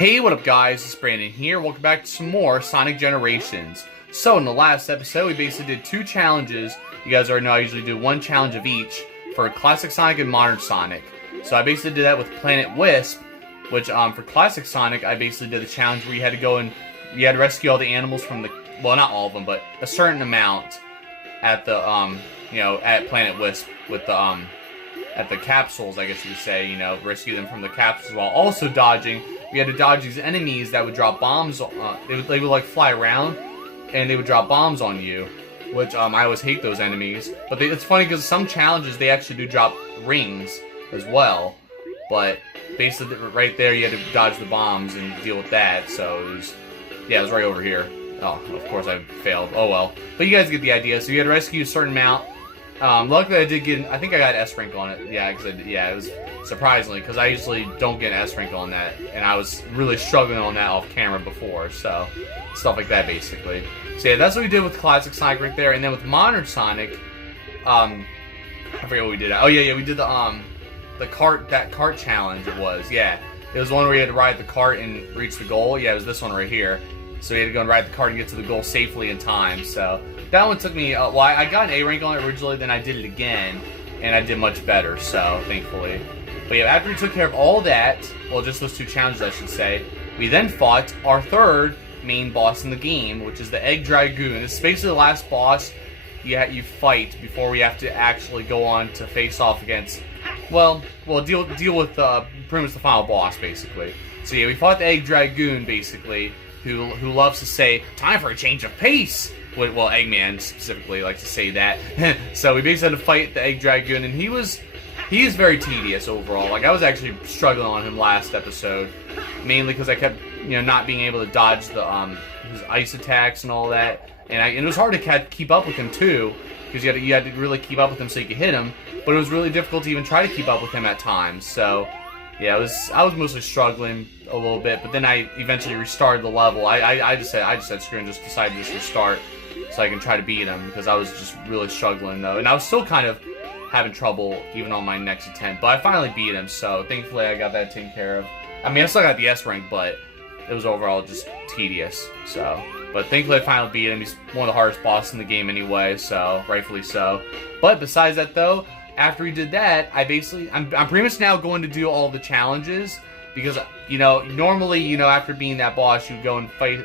Hey, what up guys, it's Brandon here. Welcome back to some more Sonic Generations. So in the last episode, we basically did two challenges. You guys already know I usually do one challenge of each for Classic Sonic and Modern Sonic. So I basically did that with Planet Wisp, which for Classic Sonic, I basically did the challenge where you had to go and you had to rescue all the animals from the, well, not all of them, but a certain amount at the, at Planet Wisp with the, at the capsules, I guess you could say, rescue them from the capsules while also dodging. We had to dodge these enemies that would drop bombs. They would like fly around, and they would drop bombs on you, which I always hate those enemies. But it's funny because some challenges they actually do drop rings as well. But basically, right there you had to dodge the bombs and deal with that. So it was right over here. Oh, of course I failed. Oh well. But you guys get the idea. So you had to rescue a certain amount. Luckily I did get, I think I got S rank on it. Yeah, it was surprisingly, because I usually don't get S rank on that, and I was really struggling on that off camera before, so stuff like that basically. So yeah, that's what we did with Classic Sonic right there, and then with Modern Sonic, I forget what we did. Oh yeah, we did the cart challenge. It was one where you had to ride the cart and reach the goal. Yeah, it was this one right here. So you had to go and ride the cart and get to the goal safely in time. So that one took me, well, I got an A rank on it originally, then I did it again, and I did much better, so thankfully. But yeah, after we took care of all that, well, just those two challenges, I should say, we then fought our third main boss in the game, which is the Egg Dragoon. This is basically the last boss you fight before we have to actually go on to face off against, well, deal with pretty much the final boss, basically. So yeah, we fought the Egg Dragoon, basically, who loves to say, "Time for a change of pace." Well, Eggman specifically likes to say that. So we basically had to fight the Egg Dragoon, and he is very tedious overall. Like, I was actually struggling on him last episode, mainly because I kept, not being able to dodge the his ice attacks and all that, and it was hard to keep up with him too, because you had to really keep up with him so you could hit him. But it was really difficult to even try to keep up with him at times. So yeah, I was mostly struggling a little bit, but then I eventually restarted the level. I just said screw and just decided to just restart so I can try to beat him, because I was just really struggling though, and I was still kind of having trouble even on my next attempt, but I finally beat him, so thankfully I got that taken care of. I mean, I still got the S rank, but it was overall just tedious, so. But thankfully I finally beat him. He's one of the hardest bosses in the game anyway, so rightfully so. But besides that though, after we did that, I'm pretty much now going to do all the challenges, because, normally, after beating that boss, you go and fight,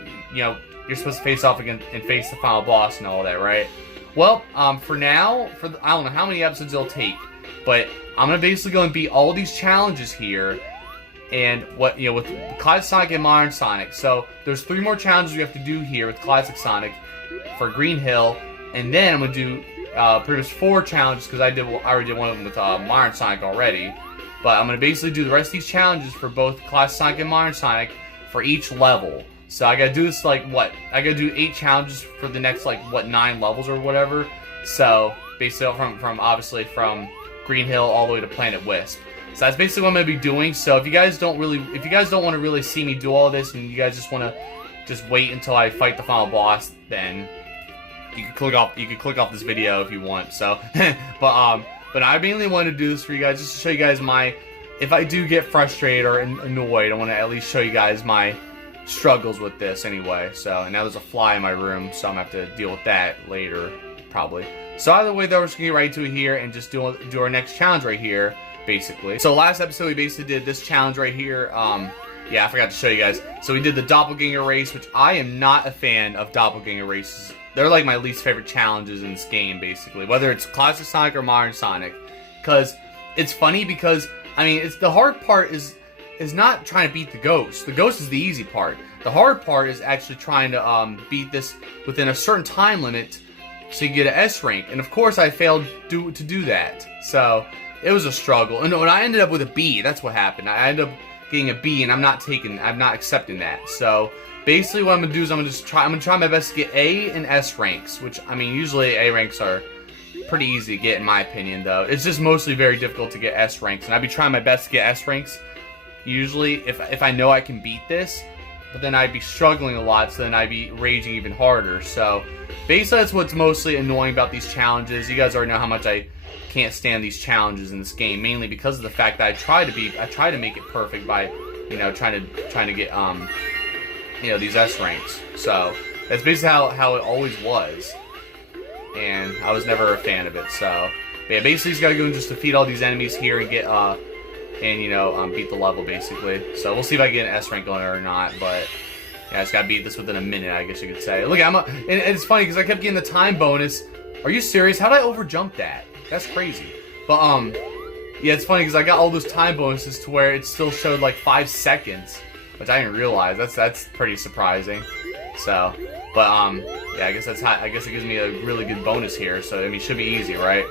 you're supposed to face off again and face the final boss and all that, right? Well, for now, I don't know how many episodes it'll take, but I'm gonna basically go and beat all these challenges here, and with Classic Sonic and Modern Sonic. So there's 3 more challenges we have to do here with Classic Sonic for Green Hill, and then I'm gonna do pretty much 4 challenges, because I already did one of them with Modern Sonic already. But I'm gonna basically do the rest of these challenges for both Classic Sonic and Modern Sonic for each level. So I gotta do this, I gotta do 8 challenges for the next 9 levels or whatever. So basically obviously from Green Hill all the way to Planet Wisp. So that's basically what I'm gonna be doing. So if you guys don't want to really see me do all this, and you guys just want to wait until I fight the final boss, then you can click off this video if you want. So but I mainly wanted to do this for you guys, just to show you guys if I do get frustrated or annoyed, I want to at least show you guys my struggles with this anyway. So, and now there's a fly in my room, so I'm gonna have to deal with that later, probably. So either way though, we're just gonna get right to it here and just do our next challenge right here, basically. So last episode we basically did this challenge right here. Yeah, I forgot to show you guys. So we did the doppelganger race, which I am not a fan of doppelganger races. They're like my least favorite challenges in this game, basically, whether it's Classic Sonic or Modern Sonic. Because it's funny, because I mean, the hard part is not trying to beat the ghost. The ghost is the easy part. The hard part is actually trying to beat this within a certain time limit so you get an S rank. And of course I failed to do that. So it was a struggle. And I ended up with a B. That's what happened. I ended up getting a B, and I'm not accepting that. So basically what I'm gonna do is I'm gonna try my best to get A and S ranks, which, I mean, usually A ranks are pretty easy to get in my opinion though. It's just mostly very difficult to get S ranks, and I'd be trying my best to get S ranks usually if I know I can beat this, but then I'd be struggling a lot, so then I'd be raging even harder. So basically that's what's mostly annoying about these challenges. You guys already know how much I can't stand these challenges in this game, mainly because of the fact that I try to make it perfect by you know, trying to get you know, these S ranks. So that's basically how it always was, and I was never a fan of it. So but yeah, basically he's got to go and just defeat all these enemies here and get and you know, beat the level basically. So we'll see if I get an S rank on it or not, but yeah, I just gotta beat this within a minute, I guess you could say. Look, and it's funny because I kept getting the time bonus. Are you serious? How did I overjump that? That's crazy. But yeah, it's funny because I got all those time bonuses to where it still showed like 5 seconds, which I didn't realize. That's pretty surprising. So, but yeah, I guess it gives me a really good bonus here. So I mean, it should be easy, right?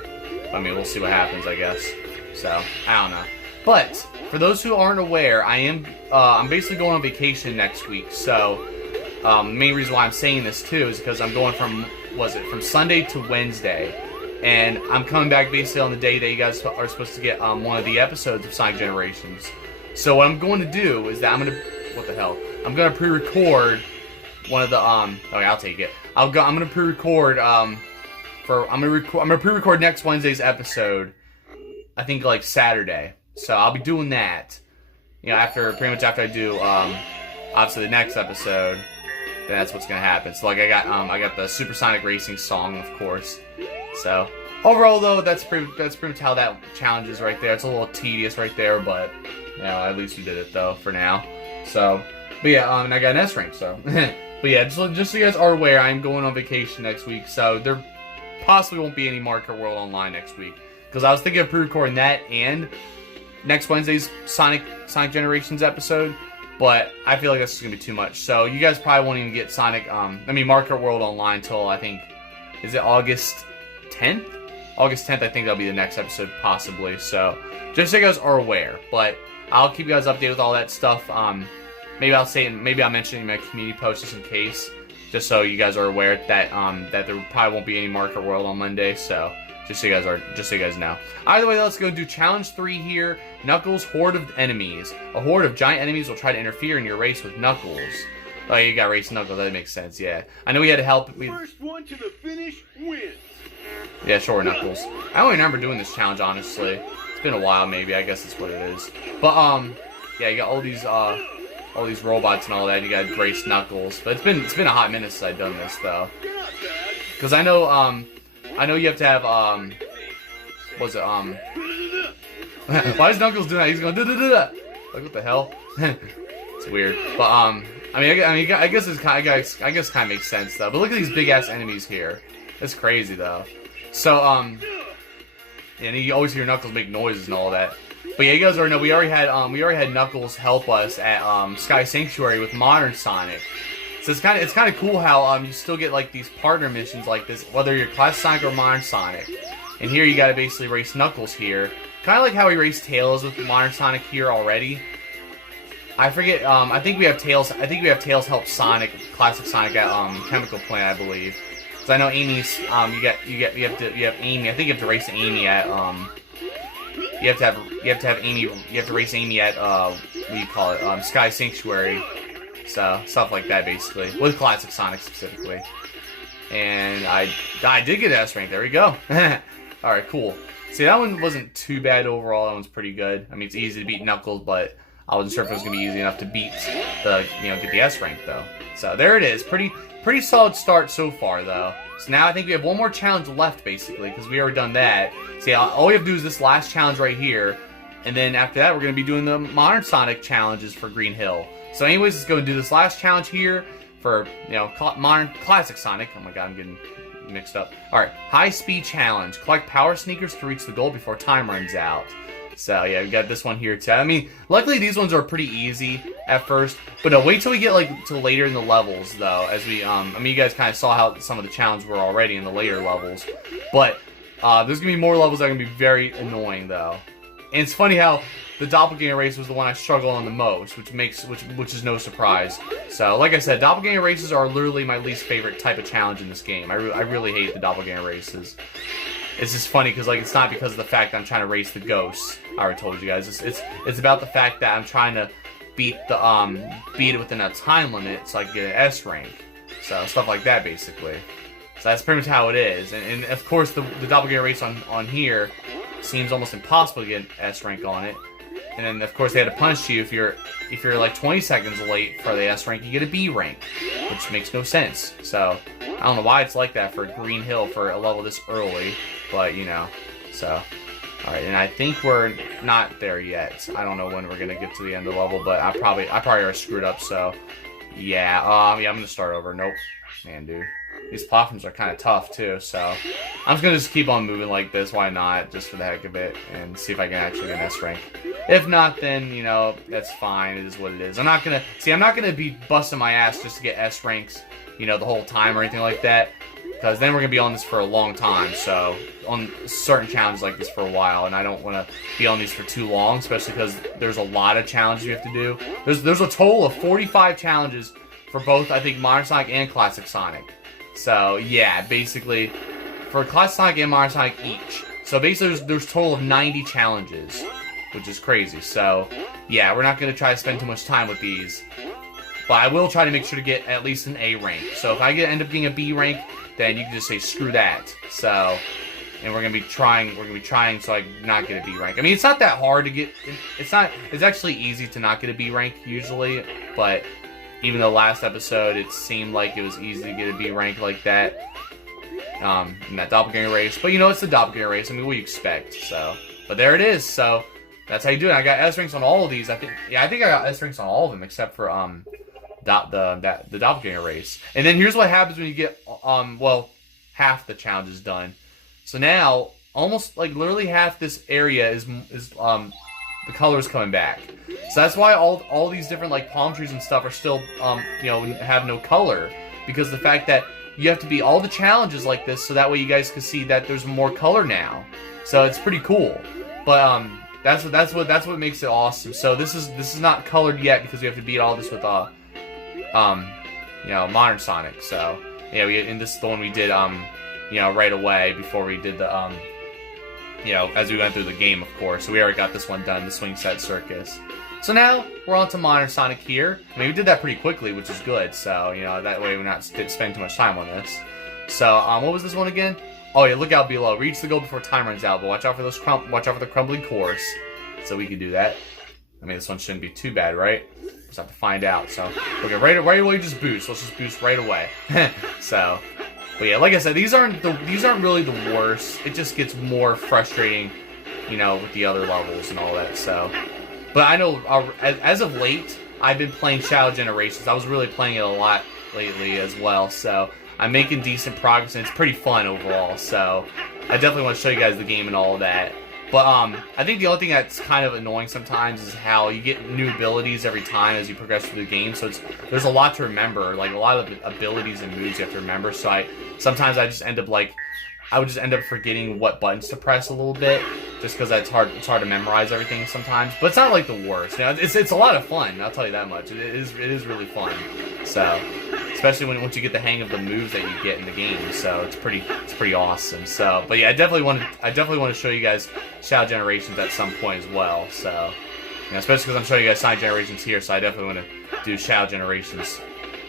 I mean, we'll see what happens, I guess. So I don't know. But for those who aren't aware, I'm basically going on vacation next week. So the main reason why I'm saying this too is because I'm going from Sunday to Wednesday, and I'm coming back basically on the day that you guys are supposed to get one of the episodes of Sonic Generations. So what I'm going to do is that I'm gonna pre-record one of the okay, I'll take it. I'm gonna pre-record I'm gonna pre-record next Wednesday's episode. I think like Saturday. So I'll be doing that, you know, pretty much after I do, obviously the next episode, then that's what's gonna happen. So like I got the Supersonic Racing song, of course. So overall though, that's pretty much how that challenge is right there. It's a little tedious right there, but you know, at least we did it though for now. So, but yeah, and I got an S rank. So, but yeah, just so you guys are aware, I'm going on vacation next week. So there possibly won't be any Marker World Online next week because I was thinking of pre-recording that and next Wednesday's Sonic Generations episode, but I feel like this is gonna be too much. So you guys probably won't even get Marker World Online till I think, is it August 10th? August 10th, I think that'll be the next episode possibly. So just so you guys are aware, but I'll keep you guys updated with all that stuff. Maybe I'll mention it in my community post just in case, just so you guys are aware that that there probably won't be any Marker World on Monday. So. Just so you guys know. Either way, let's go do challenge 3 here. Knuckles, horde of enemies. A horde of giant enemies will try to interfere in your race with Knuckles. Oh, you got race Knuckles. That makes sense. Yeah, I know we had to help. First one to the finish wins. Yeah, sure, Knuckles. I don't remember doing this challenge honestly. It's been a while, maybe. I guess that's what it is. But yeah, you got all these robots and all that. And you got race Knuckles. But it's been a hot minute since I've done this though. Because I know you have to have, why is Knuckles doing that? He's going da-da-da-da. Like, what the hell? It's weird. But, I guess it kind of makes sense, though. But look at these big-ass enemies here. It's crazy, though. So, and you always hear Knuckles make noises and all that. But yeah, you guys already know, we already had Knuckles help us at, Sky Sanctuary with Modern Sonic. So it's kind of cool how you still get like these partner missions like this, whether you're Classic Sonic or Modern Sonic. And here you got to basically race Knuckles here, kind of like how we raced Tails with Modern Sonic here already. I forget. I think we have Tails. I think we have Tails help Sonic, Classic Sonic at Chemical Plant, I believe. Because I know Amy's. You have Amy. I think you have to race Amy at You have to have Amy. You have to race Amy at what do you call it? Sky Sanctuary. So, stuff like that, basically. With Classic Sonic, specifically. And I did get an S rank. There we go. Alright, cool. See, that one wasn't too bad overall. That one's pretty good. I mean, it's easy to beat Knuckles, but I wasn't sure if it was going to be easy enough to beat get the S rank, though. So, there it is. Pretty solid start so far, though. So, now I think we have one more challenge left, basically, because we already done that. See, all we have to do is this last challenge right here. And then after that, we're going to be doing the Modern Sonic challenges for Green Hill. So anyways, let's go and do this last challenge here for, modern Classic Sonic. Oh my god, I'm getting mixed up. Alright, high speed challenge. Collect power sneakers to reach the goal before time runs out. So yeah, we got this one here too. I mean, luckily these ones are pretty easy at first. But no, wait till we get to later in the levels though. As we, I mean, you guys kind of saw how some of the challenges were already in the later levels. But there's going to be more levels that are going to be very annoying though. And it's funny how the doppelganger race was the one I struggled on the most, which is no surprise. So, like I said, doppelganger races are literally my least favorite type of challenge in this game. I really hate the doppelganger races. It's just funny because it's not because of the fact that I'm trying to race the ghosts. I already told you guys. It's about the fact that I'm trying to beat it within a time limit so I can get an S rank. So stuff like that basically. So that's pretty much how it is. And of course the doppelganger race on here seems almost impossible to get an S rank on it. And then, of course, they had to punish you if you're like 20 seconds late for the S rank, you get a B rank, which makes no sense. So I don't know why it's like that for Green Hill for a level this early, but you know. So all right, and I think we're not there yet. I don't know when we're gonna get to the end of the level, but I probably already screwed up. So yeah, yeah, I'm gonna start over. Nope, man, dude. These platforms are kind of tough too, so I'm just gonna keep on moving like this. Why not? Just for the heck of it, and see if I can actually get an S rank. If not, then you know that's fine. It is what it is. I'm not gonna be busting my ass just to get S ranks, you know, the whole time or anything like that, because then we're gonna be on this for a long time. So on certain challenges like this for a while, and I don't want to be on these for too long, especially because there's a lot of challenges you have to do. There's a total of 45 challenges for both, I think, Modern Sonic and Classic Sonic. So yeah, basically for Classic Sonic and Modern Sonic each. So basically there's a total of 90 challenges, which is crazy. So yeah, we're not going to try to spend too much time with these. But I will try to make sure to get at least an A rank. So if I end up getting a B rank, then you can just say screw that. So, and we're going to be trying so I not get a B rank. I mean, it's not that hard to get, it's actually easy to not get a B rank usually, but even though last episode it seemed like it was easy to get a B rank like that in that doppelganger race. But you know, it's the doppelganger race. I mean, what do you expect? So, but there it is. So that's how you do it. I got S ranks on all of these. I think I got S ranks on all of them except for the doppelganger race. And then here's what happens when you get well, half the challenge is done. So now almost like literally half this area is the color is coming back. So that's why all these different like palm trees and stuff are still you know, have no color, because the fact that you have to beat all the challenges like this so that way you guys can see that there's more color now. So it's pretty cool. But that's what makes it awesome. So this is not colored yet because we have to beat all this with you know, Modern Sonic. So yeah, and this is the one we did you know, right away before we did the you know, as we went through the game, of course. So we already got this one done, the Swing Set Circus. So now we're on to Modern Sonic here. I mean, we did that pretty quickly, which is good. So, you know, that way we're not spending too much time on this. So, what was this one again? Oh yeah, look out below. Reach the goal before time runs out, but watch out for the crumbling course. So we can do that. I mean, this one shouldn't be too bad, right? Just have to find out. So, okay, right away, just boost. Let's just boost right away. So, but yeah, like I said, these aren't really the worst. It just gets more frustrating, you know, with the other levels and all that. So, but I know as of late, I've been playing Shadow Generations. I was really playing it a lot lately as well. So I'm making decent progress, and it's pretty fun overall. So I definitely want to show you guys the game and all of that. But I think the only thing that's kind of annoying sometimes is how you get new abilities every time as you progress through the game. So there's a lot to remember, like a lot of abilities and moves you have to remember. So sometimes I just end up I would just end up forgetting what buttons to press a little bit, just because it's hard to memorize everything sometimes. But it's not like the worst. You know, it's a lot of fun. I'll tell you that much. It is really fun. So especially once you get the hang of the moves that you get in the game. So it's pretty awesome. So, but yeah, I definitely want to show you guys Shadow Generations at some point as well. So, you know, especially because I'm showing you guys Sonic Generations here. So I definitely want to do Shadow Generations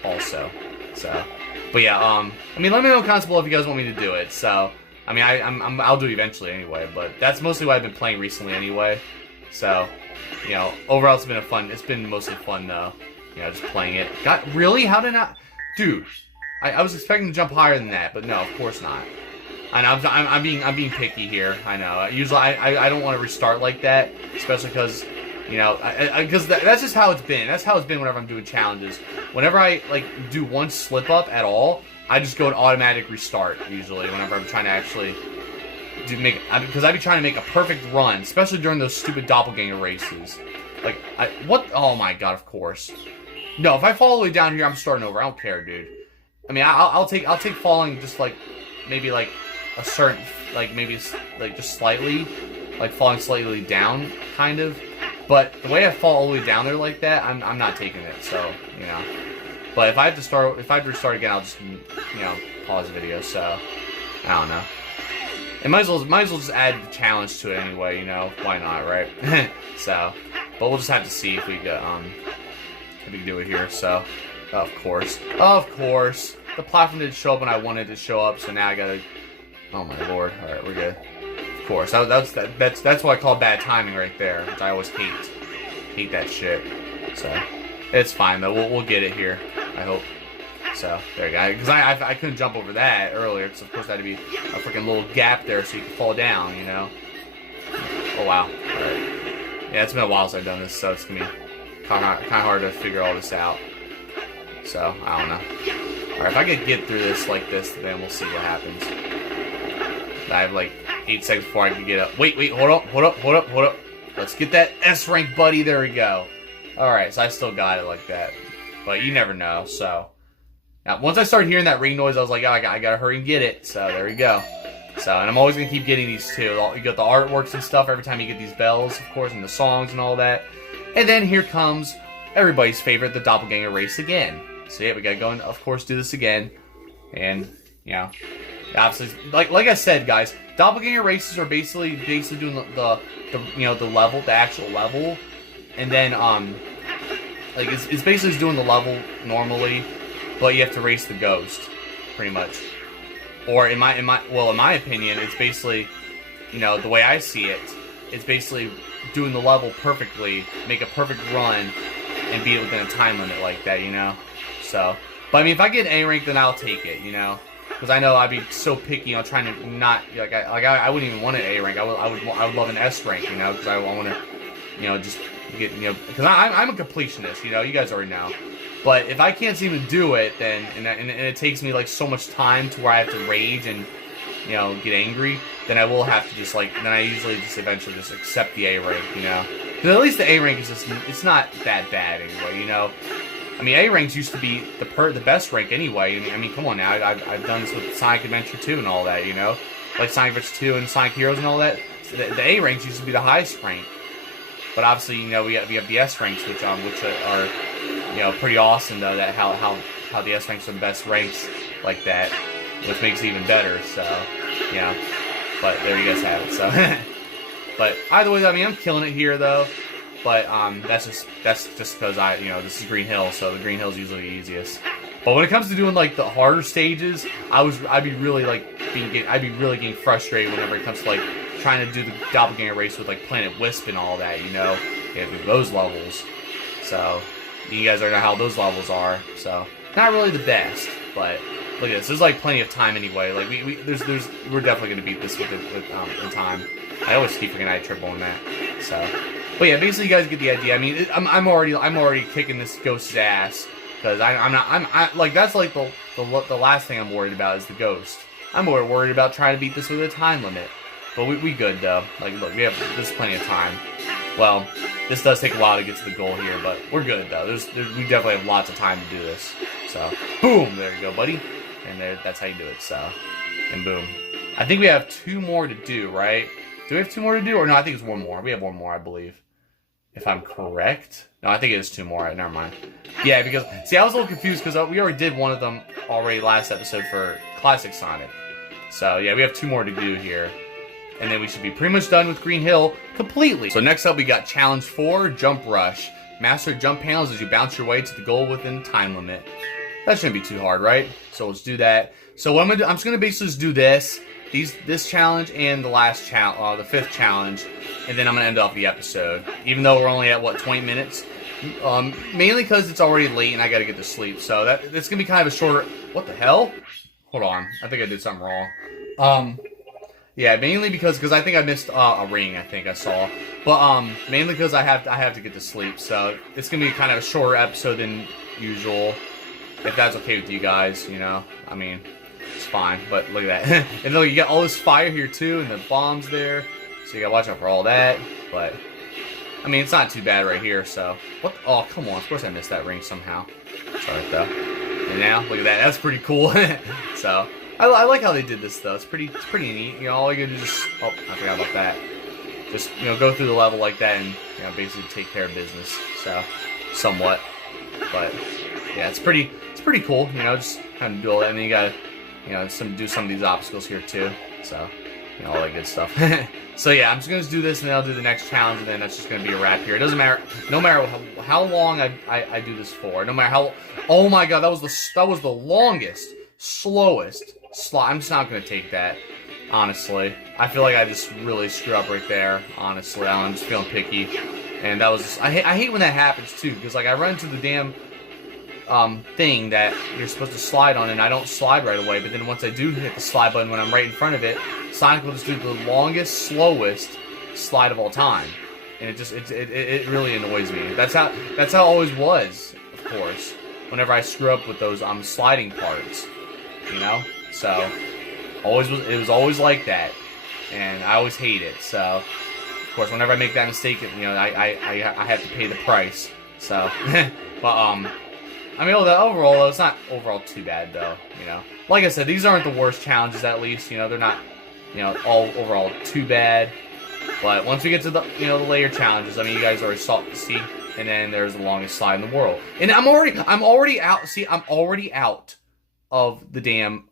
also. So. But yeah, I mean, let me know in the comments below if you guys want me to do it. So, I mean, I'll do it eventually anyway. But that's mostly what I've been playing recently anyway. So, you know, overall it's been mostly fun though. You know, just playing it. Really? How did I? Dude, I was expecting to jump higher than that, but no, of course not. I know I'm being picky here. I know. Usually I don't want to restart like that, especially because. You know, because that's just how it's been. That's how it's been whenever I'm doing challenges. Whenever I, like, do one slip up at all, I just go an automatic restart, usually, whenever I'm trying to actually because I'd be trying to make a perfect run, especially during those stupid doppelganger races. Like, oh my god, of course. No, if I fall all the way down here, I'm starting over. I don't care, dude. I mean, I'll take falling just, like, maybe, like, a certain, like, maybe, like, just slightly, like, falling slightly down, kind of. But the way I fall all the way down there like that, I'm not taking it. So, you know. But if I have to restart again, I'll just, you know, pause the video. So, I don't know. And might as well just add the challenge to it anyway. You know, why not, right? So, but we'll just have to see if we can do it here. So, of course, the platform didn't show up when I wanted it to show up. So now I gotta. Oh my lord! All right, we're good. Of course, that's what I call bad timing right there, which I always hate. Hate that shit. So, it's fine though. We'll get it here, I hope. So, there you go. Because I couldn't jump over that earlier, because of course there had to be a freaking little gap there so you could fall down, you know? Oh, wow. Alright. Yeah, it's been a while since I've done this, so it's going to be kind of hard to figure all this out. So, I don't know. Alright, if I could get through this like this, then we'll see what happens. I have like 8 seconds before I can get up. Wait, hold up. Let's get that S rank, buddy. There we go. Alright, so I still got it like that. But you never know, so. Now, once I started hearing that ring noise, I was like, oh, I gotta hurry and get it. So, there we go. So, and I'm always going to keep getting these too. You got the artworks and stuff every time you get these bells, of course, and the songs and all that. And then here comes everybody's favorite, the doppelganger race again. So yeah, we got to go and, of course, do this again. And, you know, obviously, like I said, guys, doppelganger races are basically doing the level, the actual level. And then, like, it's basically just doing the level normally, but you have to race the ghost, pretty much. Or in my opinion, it's basically, you know, the way I see it, it's basically doing the level perfectly, make a perfect run, and be within a time limit like that, you know. So, but I mean, if I get an A rank, then I'll take it, you know, because I know I'd be so picky on trying to not I wouldn't even want an A rank. I would love an S rank, you know, because I want to, you know, just get, you know, because I'm a completionist, you know, you guys already know. But if I can't seem to do it, then and it takes me like so much time to where I have to rage and, you know, get angry, then I will have to just like, then I usually just eventually just accept the A rank, you know, because at least the A rank is just, it's not that bad anyway, you know. I mean, A ranks used to be the best rank anyway. I mean, come on now, I've done this with Sonic Adventure 2 and all that, you know, like Sonic Adventure 2 and Sonic Heroes and all that. So the A ranks used to be the highest rank, but obviously, you know, we have the S ranks, which are you know, pretty awesome though. That how the S ranks are the best ranks like that, which makes it even better. So, you know, but there you guys have it. So, but either way, I mean, I'm killing it here though. But that's just because you know, this is Green Hill, so the Green Hill is usually the easiest. But when it comes to doing like the harder stages, I'd be really getting frustrated whenever it comes to like trying to do the doppelganger race with like Planet Wisp and all that, you know, those levels. So you guys already know how those levels are. So not really the best, but look at this. There's like plenty of time anyway. Like we're definitely gonna beat this with in time. I always keep forgetting I triple on that. So. But yeah, basically you guys get the idea. I mean, I'm already kicking this ghost's ass because I'm like that's like the last thing I'm worried about is the ghost. I'm more worried about trying to beat this with a time limit. But we good though. Like look, there's plenty of time. Well, this does take a while to get to the goal here, but we're good though. We definitely have lots of time to do this. So boom, there you go, buddy. And that's how you do it. So and boom. I think we have 2 more to do, right? Do we have 2 more to do, or no? I think it's 1 more. We have 1 more, I believe. If I'm correct. No, I think it is 2 more. Right, never mind. Yeah, because, see, I was a little confused because we already did one of them already last episode for Classic Sonic. So, yeah, we have 2 more to do here. And then we should be pretty much done with Green Hill completely. So next up, we got Challenge 4, Jump Rush. Master jump panels as you bounce your way to the goal within time limit. That shouldn't be too hard, right? So let's do that. So what I'm going to do, I'm just going to basically just do this challenge and the last challenge, the 5th challenge, and then I'm gonna end off the episode. Even though we're only at what 20 minutes, mainly because it's already late and I gotta get to sleep. So that's gonna be kind of a shorter. What the hell? Hold on, I think I did something wrong. Yeah, mainly because I think I missed a ring. I think I saw, but mainly because I have to get to sleep. So it's gonna be kind of a shorter episode than usual. If that's okay with you guys, you know, I mean. It's fine, but look at that. And look, you got all this fire here too, and the bombs there. So you gotta watch out for all that. But, I mean, it's not too bad right here, so. What? Oh, come on. Of course I missed that ring somehow. Sorry, though. And now, look at that. That's pretty cool. So, I like how they did this, though. It's pretty neat. You know, all you gotta do is just. Oh, I forgot about that. Just, you know, go through the level like that and, you know, basically take care of business. So, somewhat. But, yeah, it's pretty cool. You know, just kind of do all that. And then you gotta. You know, do some of these obstacles here too. So, you know, all that good stuff. So yeah, I'm just gonna do this and then I'll do the next challenge and then that's just gonna be a wrap here. It doesn't matter, no matter how long I do this for. No matter how. Oh my god, that was the longest, slowest slot. I'm just not gonna take that. Honestly, I feel like I just really screwed up right there. Honestly, I'm just feeling picky. And that was just, I hate when that happens too, because like I run into the damn thing that you're supposed to slide on, and I don't slide right away. But then once I do hit the slide button when I'm right in front of it, Sonic will just do the longest, slowest slide of all time, and it really annoys me. That's how it always was, of course. Whenever I screw up with those sliding parts, you know. So it was always like that, and I always hate it. So of course, whenever I make that mistake, you know, I have to pay the price. So, but I mean, overall, though, it's not overall too bad, though, you know. Like I said, these aren't the worst challenges, at least, you know, they're not, you know, all overall too bad. But once we get to the, you know, the later challenges, I mean, you guys already saw, see, and then there's the longest slide in the world. And I'm already out, see, I'm already out of the damn,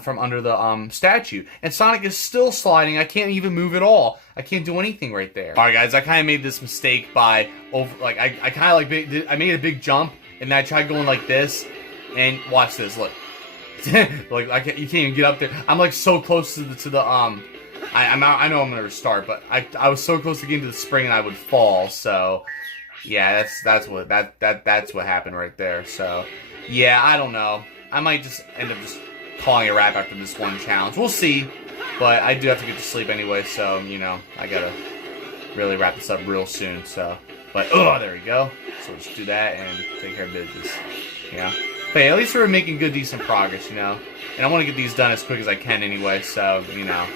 from under the statue. And Sonic is still sliding. I can't even move at all. I can't do anything right there. Alright, guys, I kind of made this mistake by, I kind of like, I made a big jump, and then I tried going like this, and watch this, look. Like, you can't even get up there. I'm like so close to the I know I'm gonna restart, but I was so close to getting to the spring and I would fall, so yeah, that's what happened right there. So yeah, I don't know. I might just end up just calling it a wrap after this one challenge. We'll see. But I do have to get to sleep anyway, so you know, I gotta really wrap this up real soon, so but there we go. So we'll just do that and take care of business. Yeah. But hey, at least we're making good, decent progress, you know. And I want to get these done as quick as I can anyway, so, you know.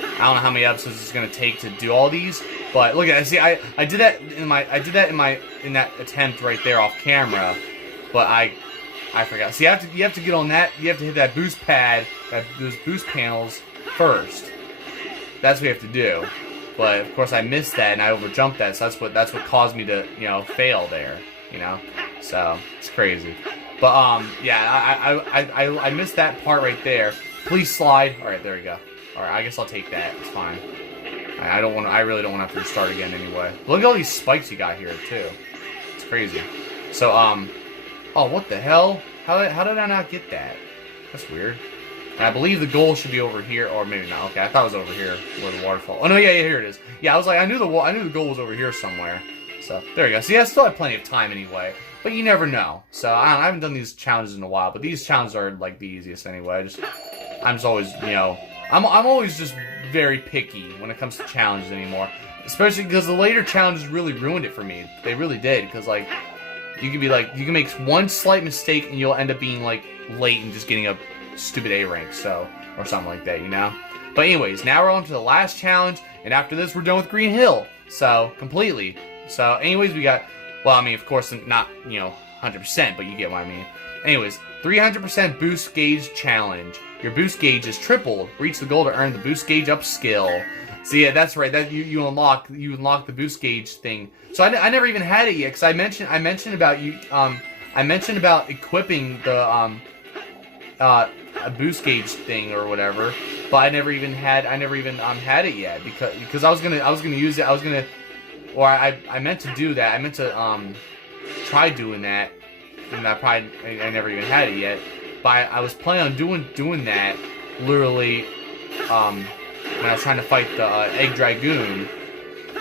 I don't know how many episodes it's gonna take to do all these, but look at it. See, I did that in that attempt right there off camera, but I forgot. See, you have to get on that. You have to hit that boost pad, those boost panels first. That's what you have to do. But of course, I missed that and I overjumped that, so that's what caused me to, you know, fail there. You know, so it's crazy. But yeah, I missed that part right there. Please slide. All right, there we go. All right, I guess I'll take that. It's fine. I really don't want to have to restart again anyway. Look at all these spikes you got here too. It's crazy. So oh, what the hell? How did I not get that? That's weird. And I believe the goal should be over here, or maybe not. Okay, I thought it was over here where the waterfall. Oh no, yeah, here it is. Yeah, I was like, I knew the goal was over here somewhere. So there we go. See, I still have plenty of time anyway. But you never know. So I haven't done these challenges in a while, but these challenges are like the easiest anyway. I'm just always, you know, I'm always just very picky when it comes to challenges anymore. Especially because the later challenges really ruined it for me. They really did. Because like, you can make one slight mistake and you'll end up being like late and just getting a stupid A rank, so, or something like that, you know. But anyways, now we're on to the last challenge, and after this we're done with Green Hill. So completely. So anyways, we got. Well, I mean, of course, not, you know, 100%, but you get what I mean. Anyways, 300% boost gauge challenge. Your boost gauge is tripled. Reach the goal to earn the boost gauge up skill. So yeah, that's right. That you unlock the boost gauge thing. So I never even had it yet, because I mentioned about equipping the a boost gauge thing or whatever, but I never even had it yet because I was gonna use it. I meant to do that. I meant to try doing that, and I never even had it yet. But I was planning on doing that literally when I was trying to fight the Egg Dragoon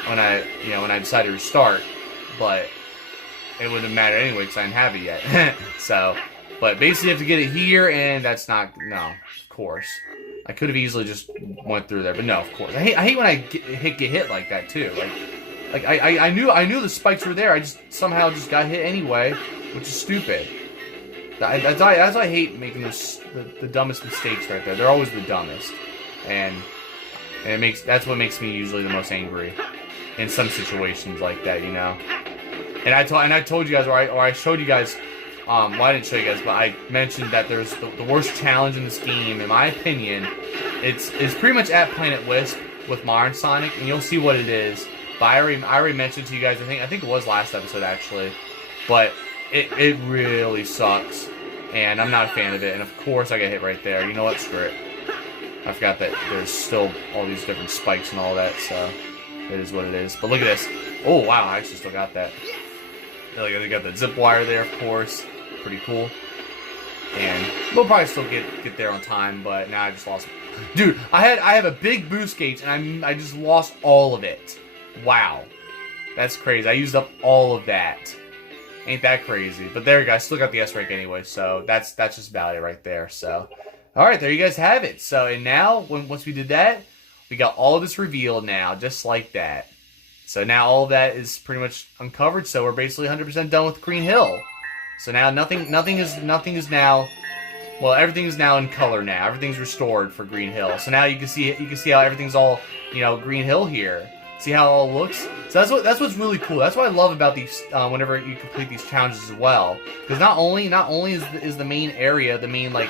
when I decided to restart, but it wouldn't matter anyway because I didn't have it yet. So, but basically you have to get it here, and that's not, no, of course. I could have easily just went through there, but no, of course. I hate when I get hit like that too. Like I knew the spikes were there. I just somehow just got hit anyway, which is stupid. That's why I hate making the dumbest mistakes right there. They're always the dumbest, and that's what makes me usually the most angry in some situations like that, you know. And I told you guys, or I showed you guys. Well, I didn't show you guys, but I mentioned that there's the worst challenge in this game, in my opinion. It's pretty much at Planet Wisp with Modern Sonic, and you'll see what it is. But I already mentioned to you guys. I think it was last episode actually, but it really sucks, and I'm not a fan of it. And of course, I get hit right there. You know what? Screw it. I forgot that there's still all these different spikes and all that, so it is what it is. But look at this. Oh wow, I actually still got that. They got the zip wire there, of course. Pretty cool. And we'll probably still get there on time, but now I just lost. Dude, I have a big boost gauge, and I just lost all of it. Wow. That's crazy. I used up all of that. Ain't that crazy? But there you guys, still got the S rank anyway, so that's just about it right there. So, all right, there you guys have it. So, and now once we did that, we got all this revealed now, just like that. So now all of that is pretty much uncovered. So we're basically 100% done with Green Hill. So now nothing is now. Well, everything is now in color now. Everything's restored for Green Hill. So now you can see how everything's all, Green Hill here. See how it all looks? So that's what's really cool. That's what I love about these whenever you complete these challenges as well. Because not only is the main area, the main like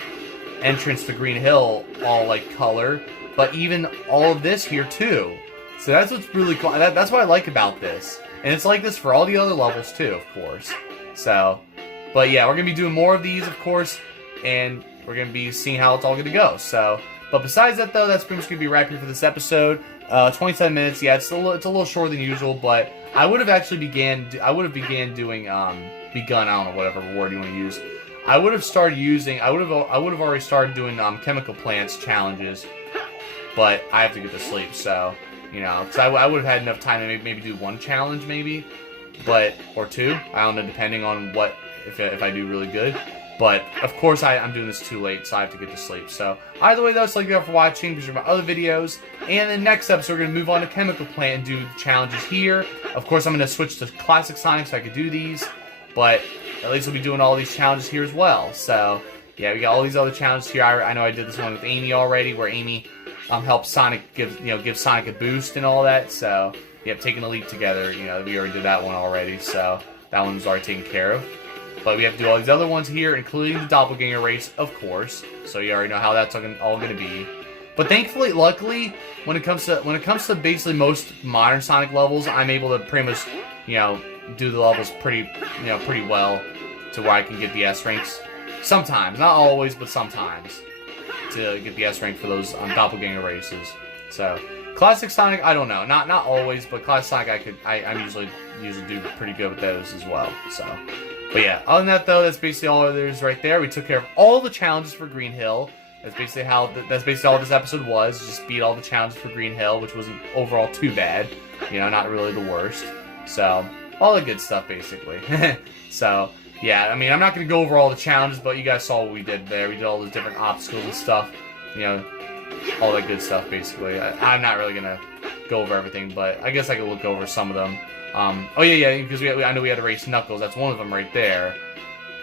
entrance to Green Hill all like color, but even all of this here too. So that's what's really cool. That's what I like about this. And it's like this for all the other levels too, of course. So, but yeah, we're going to be doing more of these, of course. And we're going to be seeing how it's all going to go. So, but besides that, though, that's pretty much going to be wrapping for this episode. 27 minutes. Yeah, it's a little shorter than usual, but I would have actually begun doing, I don't know, whatever word you want to use. I would have already started doing chemical plants challenges, but I have to get to sleep, so, because I would have had enough time to maybe do one challenge, maybe, or two. I don't know, depending on if I do really good. But, of course, I'm doing this too late, so I have to get to sleep. So, either way, though, thank you all for watching. These are my other videos. And in the next episode, we're going to move on to Chemical Plant and do the challenges here. Of course, I'm going to switch to Classic Sonic so I can do these. But, at least we'll be doing all these challenges here as well. So, yeah, we got all these other challenges here. I know I did this one with Amy already, where Amy helped Sonic give Sonic a boost and all that. So, yep, taking a leap together. We already did that one already. So, that one was already taken care of. But we have to do all these other ones here, including the doppelganger race, of course. So you already know how that's all going to be. But thankfully, luckily, when it comes to basically most modern Sonic levels, I'm able to pretty much, do the levels pretty well, to where I can get the S ranks. Sometimes, not always, but sometimes, to get the S rank for those doppelganger races. So Classic Sonic, I don't know, not always, but Classic Sonic, I usually do pretty good with those as well. So. But yeah, other than that though, that's basically all there is right there. We took care of all the challenges for Green Hill. That's basically all this episode was. Just beat all the challenges for Green Hill, which wasn't overall too bad. Not really the worst. So, all the good stuff basically. So, yeah, I mean, I'm not going to go over all the challenges, but you guys saw what we did there. We did all those different obstacles and stuff. All that good stuff basically. I'm not really going to go over everything, but I guess I could look over some of them. Oh yeah, because I know we had to race Knuckles. That's one of them right there.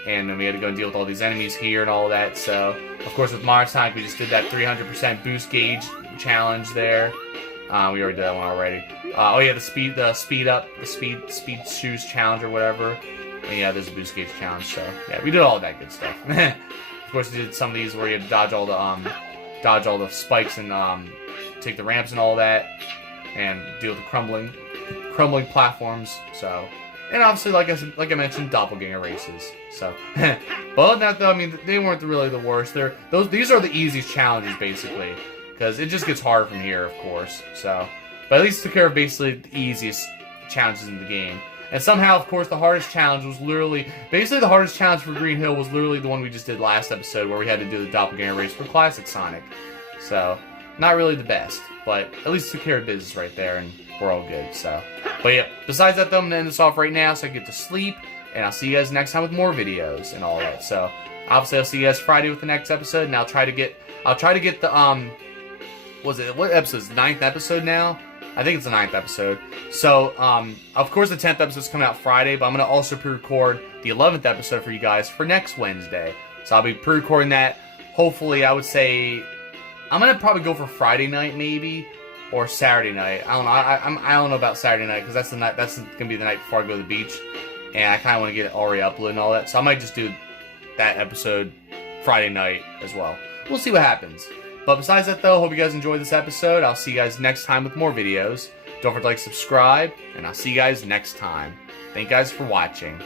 And then we had to go and deal with all these enemies here and all that. So, of course, with Modern Sonic, we just did that 300% boost gauge challenge there. We already did that one already. Oh yeah, the speed shoes challenge or whatever. And yeah, there's a boost gauge challenge. So yeah, we did all that good stuff. Of course, we did some of these where you had to dodge all the spikes and take the ramps and all that, and deal with the crumbling platforms. So, and obviously, like I mentioned, doppelganger races. So, but other than that, though, I mean, they weren't really the worst. These are the easiest challenges, basically, because it just gets harder from here, of course. So, but at least took care of basically the easiest challenges in the game. And somehow, of course, the hardest challenge was basically the hardest challenge for Green Hill was literally the one we just did last episode, where we had to do the doppelganger race for Classic Sonic. So, not really the best, but at least took care of business right there, and we're all good. So, but yeah, besides that though, I'm gonna end this off right now so I get to sleep, and I'll see you guys next time with more videos and all that. So, obviously I'll see you guys Friday with the next episode, and I'll try to get the what episode is the 9th episode now? I think it's the 9th episode. So, of course the 10th episode is coming out Friday, but I'm gonna also pre-record the 11th episode for you guys for next Wednesday. So I'll be pre-recording that. Hopefully, I would say I'm gonna probably go for Friday night maybe. Or Saturday night. I don't know. I don't know about Saturday night because that's gonna be the night before I go to the beach, and I kind of want to get it already uploaded and all that. So I might just do that episode Friday night as well. We'll see what happens. But besides that, though, hope you guys enjoyed this episode. I'll see you guys next time with more videos. Don't forget to like, subscribe, and I'll see you guys next time. Thank you guys for watching.